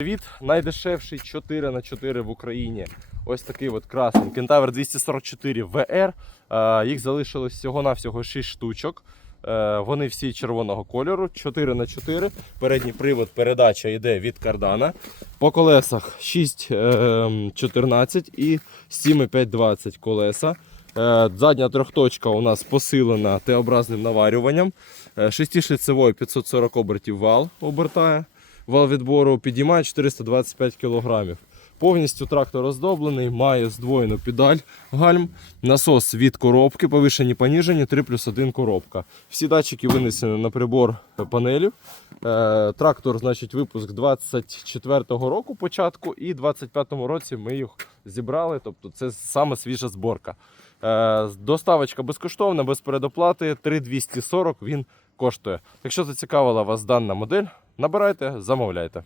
Привіт, найдешевший 4 на 4 в Україні. Ось такий от красний Кентавр 244 VR. Е, Їх залишилось всього-навсього 6 штучок. Е, Вони всі червоного кольору, 4 на 4 Передній привод передача йде від кардана. По колесах 6,14 і 7,520 колеса. Е, Задня трьохточка у нас посилена Т-образним наварюванням. Е, Шестишліцевий 540 обертів вал обертає. Вал відбору підіймає 425 кг. Повністю трактор оздоблений, має здвоєну педаль гальм, насос від коробки, повишені поніжені, 3 плюс 1 коробка. Всі датчики винесені на прибор панелів. Е, трактор, значить, випуск 24-го року початку, і 25-му році ми їх зібрали. Тобто це саме свіжа зборка. Е, доставочка безкоштовна, без передоплати. 3240 він коштує. Якщо зацікавила вас дана модель, набирайте, замовляйте.